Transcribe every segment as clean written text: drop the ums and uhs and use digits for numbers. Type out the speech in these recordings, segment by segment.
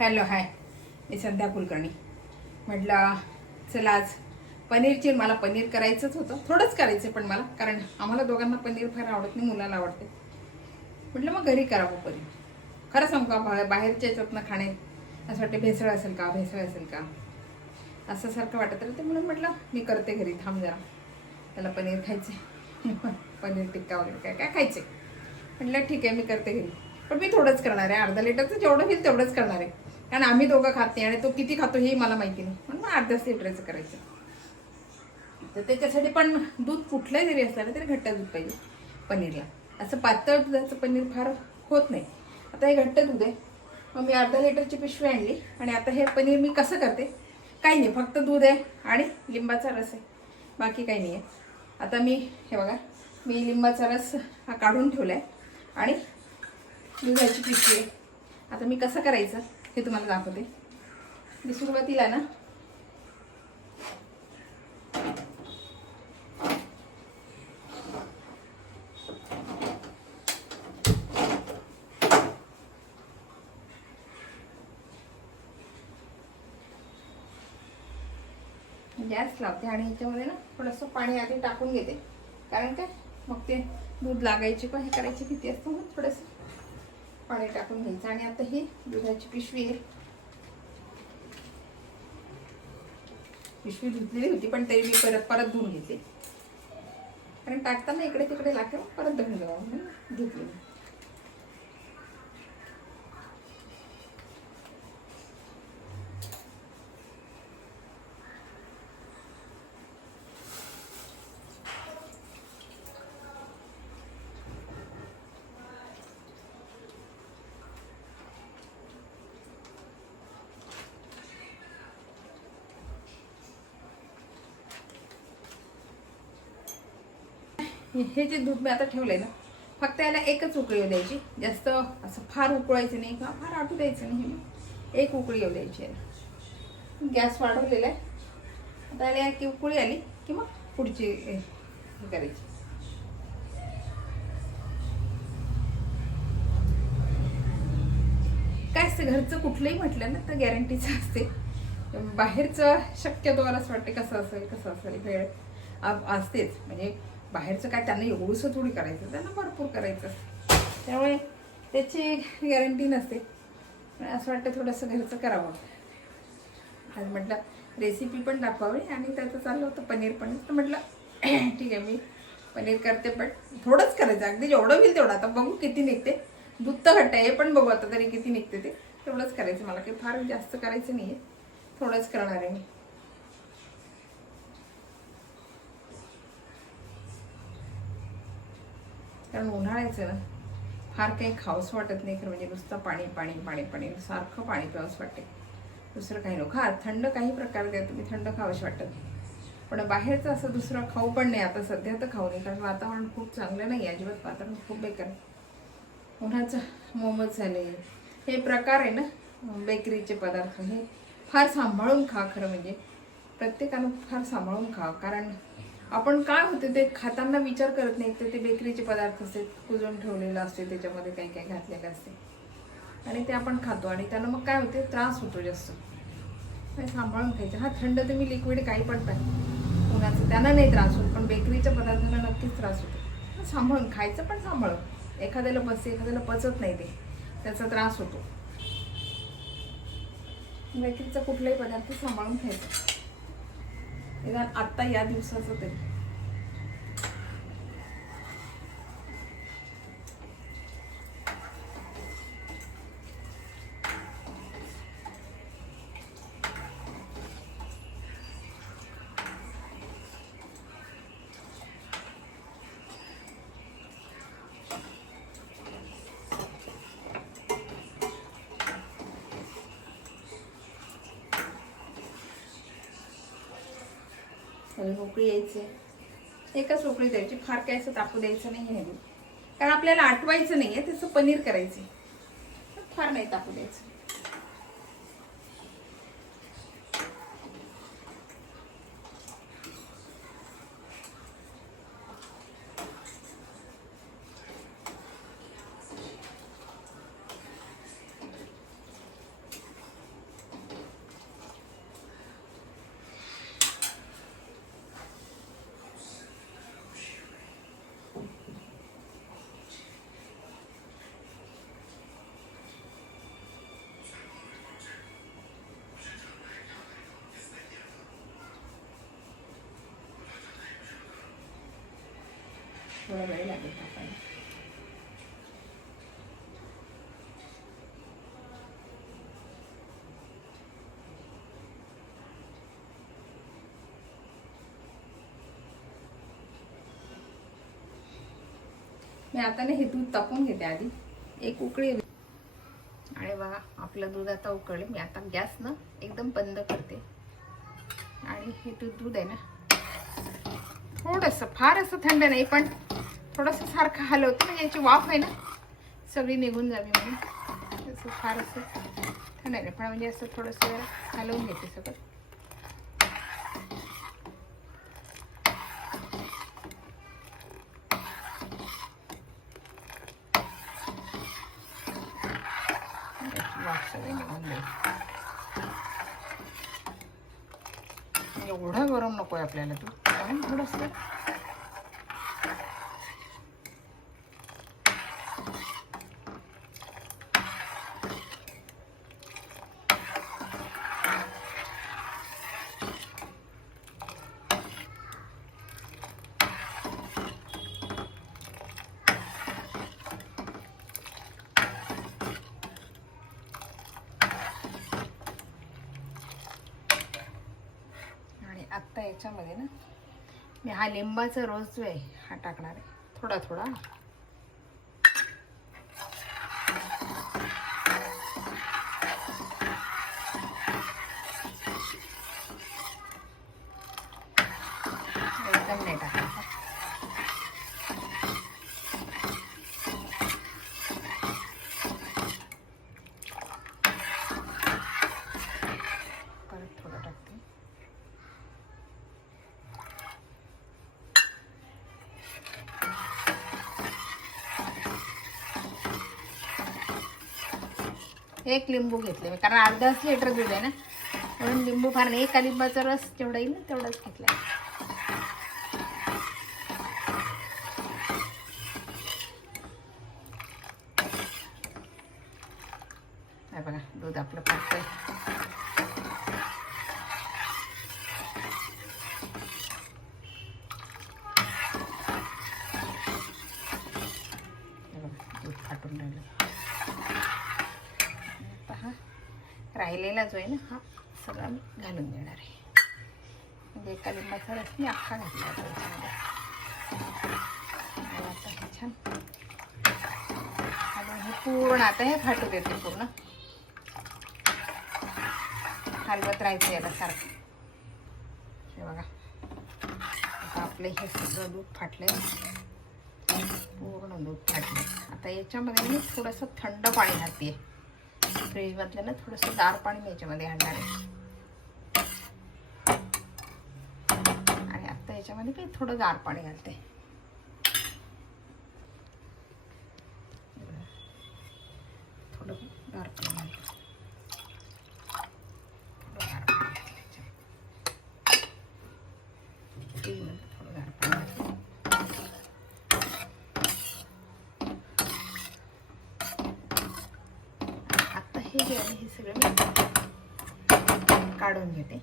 Hello hi, मी संध्या कुलकर्णी. म्हटलं चला आज पनीरची, मला पनीर करायचंच होतं, थोडंच करायचं पण मला, कारण आम्हाला दोघांना पनीर फार आवडत नाही, मुलाला आवडते. म्हटलं मग घरी करावं पनीर. खरं सांगू का, बाहेरच्या याच्यातनं खाणे असं वाटते भेसळ असेल का, भेसळ असेल का असं सारखं वाटत राहते. म्हणून म्हटलं मी करते घरी, थांब जरा, त्याला पनीर खायचे पनीर टिक्का वगैरे काय काय खायचे. म्हटलं ठीक आहे मी करते घरी, पण मी थोडंच करणार आहे, अर्धा लिटरचं जेवढं होईल तेवढंच करणार आहे. कारण आम्ही दोघं खात नाही आणि तो किती खातो हे मला माहिती नाही, म्हणून मग अर्ध्याच लिटरचं करायचं. तर त्याच्यासाठी पण दूध कुठलंही जरी असलं ना तरी घट्ट दूध पाहिजे पनीरला. असं पातळ दुधाचं पनीर फार होत नाही. आता हे घट्ट दूध आहे, मग मी अर्धा लिटरची पिशवी आणली आणि आता हे पनीर मी कसं करते, काही नाही, फक्त दूध आहे आणि लिंबाचा रस आहे, बाकी काही नाही आहे. आता मी हे बघा, मी लिंबाचा रस हा काढून ठेवला आहे आणि दुधाची पिशवी आहे. आता मी कसं करायचं हे तुम्हाला दाखवते. मी सुरुवातीला ना गॅस लावते आणि ह्याच्यामध्ये ना थोडंसं पाणी आधी टाकून घेते, कारण काय मग ते दूध लागायची पण हे करायची भीती असते, मग थोडंसं पाणी टाकून घ्यायचं. आणि आता ही दुधाची पिशवी आहे, पिशवी धुतलेली होती पण तरी मी परत धुवून घेते, कारण टाकताना इकडे तिकडे लागते, परत धुवून घ्यावं म्हणून धुतली. हे जे दूध मी आता ठेवलंय ना, फक्त याला एकच उकळी येऊ द्यायची, जास्त असं फार उकळायचं नाही किंवा फार आटू द्यायचं नाही, एक उकळी येऊ द्यायची याला. गॅस वाढवलेला आहे, आता याला की उकळी आली की मग पुढची हे करायची. काय असतं, घरचं कुठलंही म्हटलं ना तर गॅरंटीचं असते. बाहेरचं शक्यतो मला असं वाटते कसं असेल वेळ असतेच. म्हणजे बाहेरचं काय त्यांना एवढंसं थोडी करायचं, त्यांना भरपूर करायचं असतं, त्यामुळे त्याची गॅरंटी नसते. असं वाटतं थोडंसं घरचं करावं. आज म्हटलं रेसिपी पण दाखवावी आणि त्याचं चाललं होतं पनीर पण, तर म्हटलं ठीक आहे मी पनीर करते, पण थोडंच करायचं, अगदी जेवढं होईल तेवढं. आता बघू किती निघते, दूध तर घट्ट आहे पण बघू आता तरी किती निघते ते, तेवढंच करायचं. मला काही फार जास्त करायचं नाही आहे, थोडंच करणार आहे मी. कारण उन्हाळ्याचं ना फार काही खावंसं वाटत नाही खरं, म्हणजे नुसतं पाणी पाणी पाणी पाणी, सारखं पाणी प्यावंसं वाटते, दुसरं काही नको. हा थंड काही प्रकार द्या तुम्ही, थंड खावंशी वाटत, पण बाहेरचं असं दुसरं खाऊ पण नाही आता सध्या, तर खाऊ नाही, कारण वातावरण खूप चांगलं नाही, अजिबात वातावरण खूप बेकार. उन्हाचं मोमोज झाले, हे प्रकार आहे ना बेकरीचे पदार्थ, हे फार सांभाळून खा. खरं म्हणजे प्रत्येकानं फार सांभाळून खा, कारण आपण काय होते ते खाताना विचार करत नाही, तर ते बेकरीचे पदार्थ असते, कुजून ठेवलेलं असते, त्याच्यामध्ये काही काही घातलेलं असते आणि ते आपण खातो आणि त्यानं मग काय होते, त्रास होतो जास्त. काही सांभाळून खायचं. हा थंड तुम्ही लिक्विड काही पण प्या उन्हाचं, त्यांना नाही त्रास होत, पण बेकरीच्या पदार्थांना नक्कीच त्रास होतो. सांभाळून खायचं, पण सांभाळून. एखाद्याला बसते, एखाद्याला पचत नाही, ते त्याचा त्रास होतो. बेकरीचा कुठलाही पदार्थ सांभाळून खायचा, निदान आत्ता या दिवसाचं तरी. उकळी यायची, एकच उकळी द्यायची, फार काय असं तापू द्यायचं नाही आहे, कारण आपल्याला आटवायचं नाही आहे, त्याचं पनीर करायचं, फार नाही तापू द्यायचं. थोडा वेळ लागेल टाकायला. मी आता हे दूध तापवून घेते आधी, एक उकळी. आणि बघा आपलं दूध आता उकळले. मी आता गॅस ना एकदम बंद करते. आणि हे दूध आहे ना थोडंसं, फार असं थंड नाही पण थोडंसं सारखं हलवते, म्हणजे याची वाफ आहे ना सगळी निघून जावी म्हणून. असं फार असं थंड नाही पण म्हणजे असं थोडंसं हलवून घेते सगळं. वाफ सगळी निघून जाईल. एवढं गरम नको आहे आपल्याला दूध, पण थोडंसं आत्ता याच्यामध्ये ना मी हा लिंबाचा रस जो आहे हा टाकणार आहे थोडा थोडा. एकदम नाही टाकायचा. परत थोडं टाकते. एक लिंबू घेतले मी, कारण अर्धाच लिटर दूध आहे ना म्हणून लिंबू फार नाही. एका लिंबाचा रस जेवढा येईल ना तेवढाच घेतला. बघा दूध आपलं फाटतंय. दूध फाटून राहिलं. राहिलेला जो आहे ना हा सगळा मी घालून देणार आहे. म्हणजे एका लिंबाचा रस मी अख्खा घातला त्याच्यामध्ये. आणि आता हे छान आणि हे पूर्ण आता हे फाटू देते पूर्ण. हलवत राहायचं याला सारखं. हे बघा आता आपलं हे सगळं दूध फाटले, पूर्ण दूध फाटले. आता याच्यामध्ये मी थोडंसं थंड पाणी घालते. फ्रीजमधलं ना थोडंसं गार पाणी मी याच्यामध्ये घालणार आहे. आणि आता याच्यामध्ये मी थोडं गार पाणी घालते. थोडं गार पाणी घालते. थोडं गार पाणी घालते. आता हे जे आहे हे सगळं मी काढून घेते.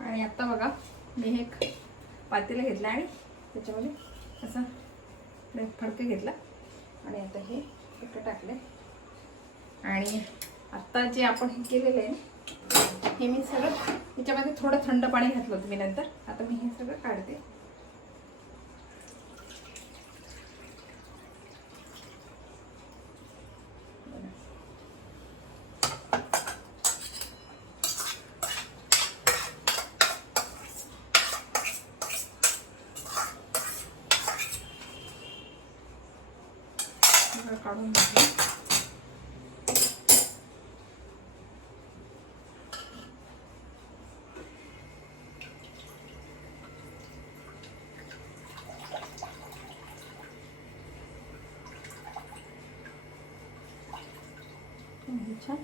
आणि आता बघा मी हे पातेलं घेतलं आणि त्याच्यामध्ये असं फडकं घेतला आणि आता हे फडकं टाकले. आणि आता जे आपण हे केलेलं आहे हे मी सगळं याच्यामध्ये थोडं थंड पाणी घातलं होतं मी नंतर. आता मी हे सगळं काढते. काढून घेतलं. छान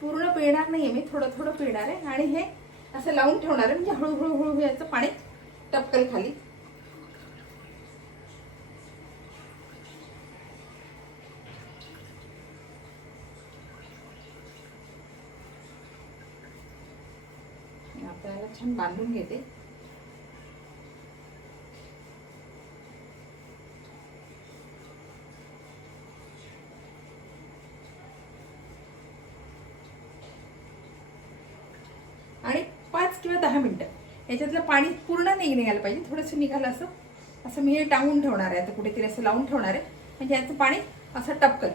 पूर्ण पिळणार नाहीये मी, थोडं थोडं पिळणार आहे. आणि हे असं लावून ठेवणार आहे म्हणजे हळूहळू हळू याचं पाणी टपकल खाली. आता याला छान बांधून घेते. किंवा 10 मिनटं याच्यातलं पाणी पूर्ण नाही निघायला पाहिजे, थोडंसं निघालं असं असं मी हे टांगून ठेवणार आहे. आता कुठेतरी असं लावून ठेवणार आहे, म्हणजे याचं पाणी असं टपकल.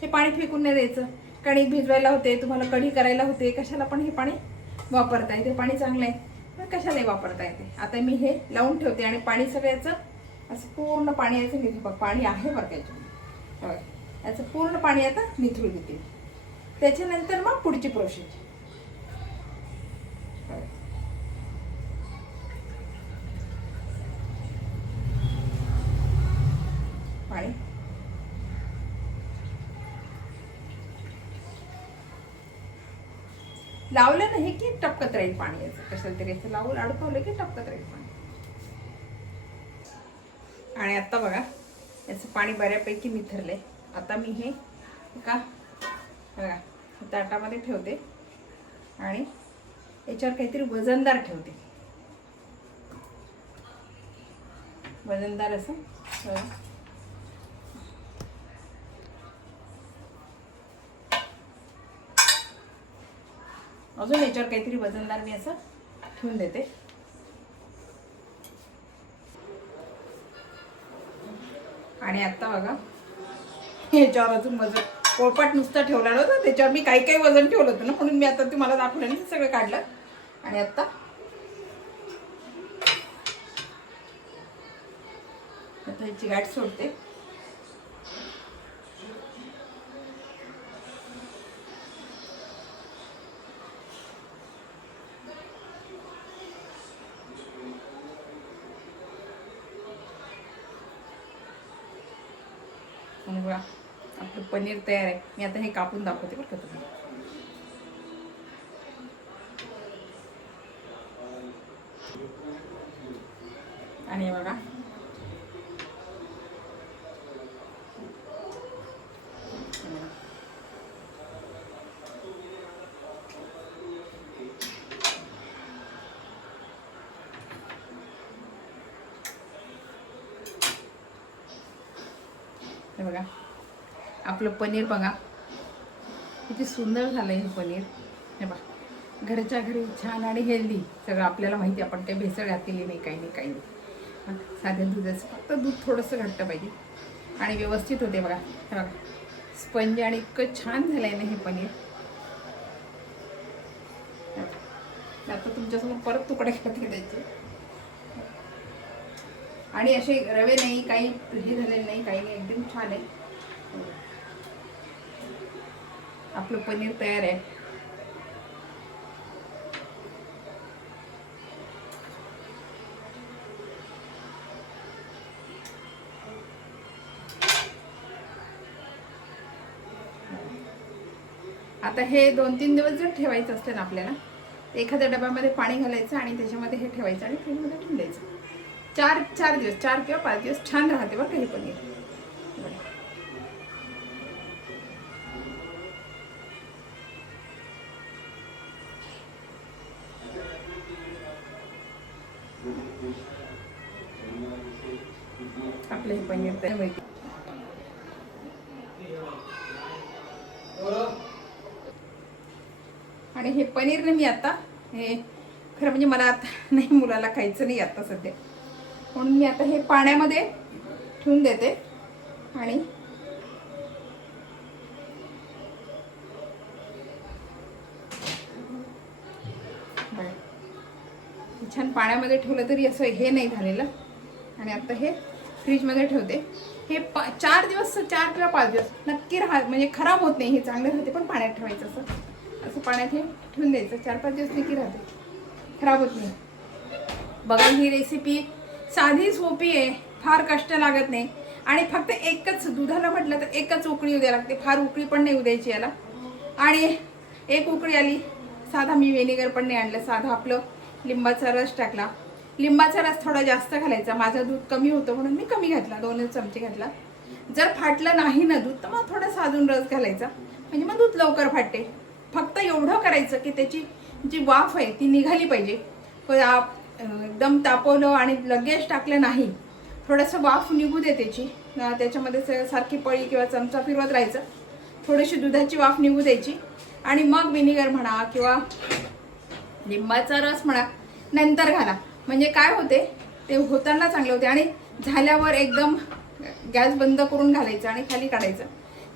हे पाणी फेकून नाही द्यायचं. कणिक भिजवायला होते, तुम्हाला कढी करायला होते, कशाला पण हे पाणी वापरता येते. पाणी चांगलं आहे, पण कशालाही वापरता येते. आता मी हे लावून ठेवते आणि पाणी सगळ्याचं असं पूर्ण पाणी याचं निघू. बघ पाणी आहे बरं त्याच्यामध्ये, याचं पूर्ण पाणी आता निथळू देते. त्याच्यानंतर मग पुढची प्रोसेस. पाणी लावलं नाही की टपकत राहील पाणी. याचं कशाला तरी असं लावून अडकवलं की टपकत राहील पाणी. आणि आता बघा याचं पाणी बऱ्यापैकी निथरलंय. आता मी हे का बघा ताटामध्ये ठेवते आणि याच्यावर काहीतरी वजनदार ठेवते. वजनदार असं अजून याच्यावर काहीतरी वजनदार मी असं ठेवून देते. आणि आता बघा याच्यावर अजून वजन पोळपाट नुसतं ठेवलेलं होतं, त्याच्यावर मी काही काही वजन ठेवलं होतं ना, म्हणून मी आता तुम्हाला दाखवलं नाही, सगळं काढलं. आणि आता याची गाठ सोडते. बघा आपलं पनीर तयार आहे. मी आता हे कापून दाखवते बरं का तुम्हाला. आणि बघा हे बघा आपलं पनीर बघा किती सुंदर झालं हे पनीर. हे बघा घरच्या घरी छान आणि हेल्दी सगळं. आपल्याला माहिती आपण काही भेसळ घातलेली नाही, काही नाही काही नाही. साध्या दुधाचं फक्त दूध थोडंसं घट्ट पाहिजे आणि व्यवस्थित होते. बघा हे बघा स्पंज आणि इतकं छान झालं आहे ना हे पनीर. आता तुमच्यासमोर परत तुकडे खाते द्यायचे. आणि असे रवे नाही, काही हे झालेले नाही, काही नाही, एकदम छान आहे. आपलं पनीर तयार आहे. आता हे 2-3 दिवस जर ठेवायचं असतं ना आपल्याला, एखाद्या डब्यामध्ये पाणी घालायचं आणि त्याच्यामध्ये हे ठेवायचं आणि फ्रीजमध्ये ठेवून द्यायचं. 4 दिवस 4 किंवा 5 दिवस छान राहते बरं का हे पनीर. आपलं हे पनीर तयार माहिती. आणि हे पनीर मी आता हे खरं म्हणजे मला आता नाही, मुलाला खायचं नाही आता सध्या, म्हणून मी आता हे पाण्यामध्ये ठेवून देते. आणि छान पाण्यामध्ये ठेवलं तरी असं हे नाही झालेलं. आणि आता हे फ्रीजमध्ये ठेवते. हे 4 दिवस 4 किंवा 5 दिवस नक्की म्हणजे खराब होत नाही, हे चांगलं राहते. पण पाण्यात ठेवायचं असं पाण्यात हे ठेवून द्यायचं. 4-5 दिवस नक्की राहते, खराब होत नाही. बघा ही रेसिपी साधी सोपी आहे, फार कष्ट लागत नाही. आणि फक्त एकच दुधाला म्हटलं तर एकच उकळी येऊ द्यायला लागते, फार उकळी पण नाही येऊ द्यायची याला. आणि एक उकळी आली, साधा मी व्हिनेगर पण नाही आणलं, साधा आपलं लिंबाचा रस टाकला. लिंबाचा रस थोडा जास्त घालायचा, माझं दूध कमी होतं म्हणून मी कमी घातला, 2 चमचे घातला. जर फाटलं नाही ना दूध तर मग थोडासा अजून रस घालायचा, म्हणजे मग दूध लवकर फाटते. फक्त एवढं करायचं की त्याची जी वाफ आहे ती निघाली पाहिजे. एकदम तापवलं आणि लगेच टाकलं नाही, थोडंसं वाफ निघू दे त्याची. त्याच्यामध्ये सारखी पळी किंवा चमचा फिरवत राहायचं, थोडीशी दुधाची वाफ निघू द्यायची. आणि मग विनेगर म्हणा किंवा लिंबाचा रस म्हणा नंतर घाला. म्हणजे काय होते ते होताना चांगले होते आणि झाल्यावर एकदम गॅस बंद करून घालायचं आणि खाली काढायचं.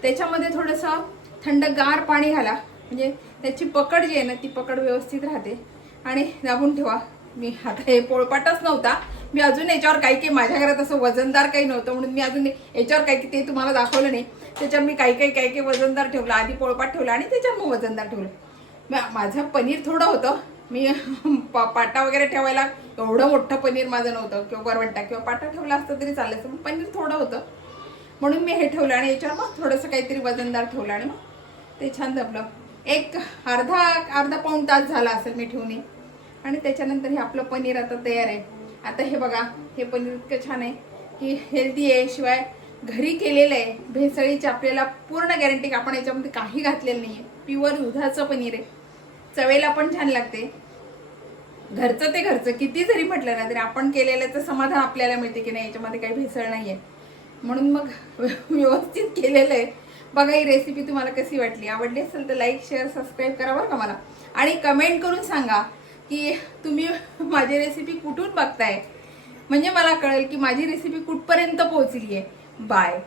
त्याच्यामध्ये थोडंसं थंडगार पाणी घाला म्हणजे त्याची पकड जी आहे ना ती पकड व्यवस्थित राहते. आणि दाबून ठेवा. मी आता हे पोळपाटच नव्हता, मी अजून याच्यावर काही माझ्या घरात असं वजनदार काही नव्हतं म्हणून मी अजून याच्यावर काही ते तुम्हाला दाखवलं नाही. त्याच्यावर मी काही वजनदार ठेवलं. आधी पोळपाट ठेवला आणि त्याच्यावर मग वजनदार ठेवलं. माझं पनीर थोडं होतं. मी पाटा वगैरे ठेवायला एवढं मोठं पनीर माझं नव्हतं किंवा वरवंटा किंवा पाटा ठेवला असतं तरी चाललं असतं. पनीर थोडं होतं म्हणून मी हे ठेवलं आणि याच्यावर मग थोडंसं काहीतरी वजनदार ठेवलं आणि मग ते छान दबलं. एक अर्धा पाऊण तास झाला असेल मी ठेवून. आणि त्याच्यानंतर हे आपलं पनीर आता तयार आहे. आता हे बघा, हे पनीर इतकं छान आहे की हेल्दी आहे, शिवाय घरी केलेलं आहे. भेसळीची आपल्याला पूर्ण गॅरंटी की आपण याच्यामध्ये काही घातलेलं नाही आहे. प्युअर दुधाचं पनीर आहे. चवेला पण छान लागते. घरचं ते घरचं किती जरी म्हटलं ना तरी आपण केलेल्याचं समाधान आपल्याला मिळते की नाही याच्यामध्ये काही भेसळ नाही आहे. म्हणून मग व्यवस्थित केलेलं आहे. बघा ही रेसिपी तुम्हाला कशी वाटली, आवडली असेल तर लाईक शेअर सबस्क्राईब करा बरं का मला. आणि कमेंट करून सांगा की तुम्ही माझी रेसिपी कुठून बघताय, म्हणजे मला कळेल की माझी रेसिपी कुठपर्यंत पोहोचली आहे. बाय.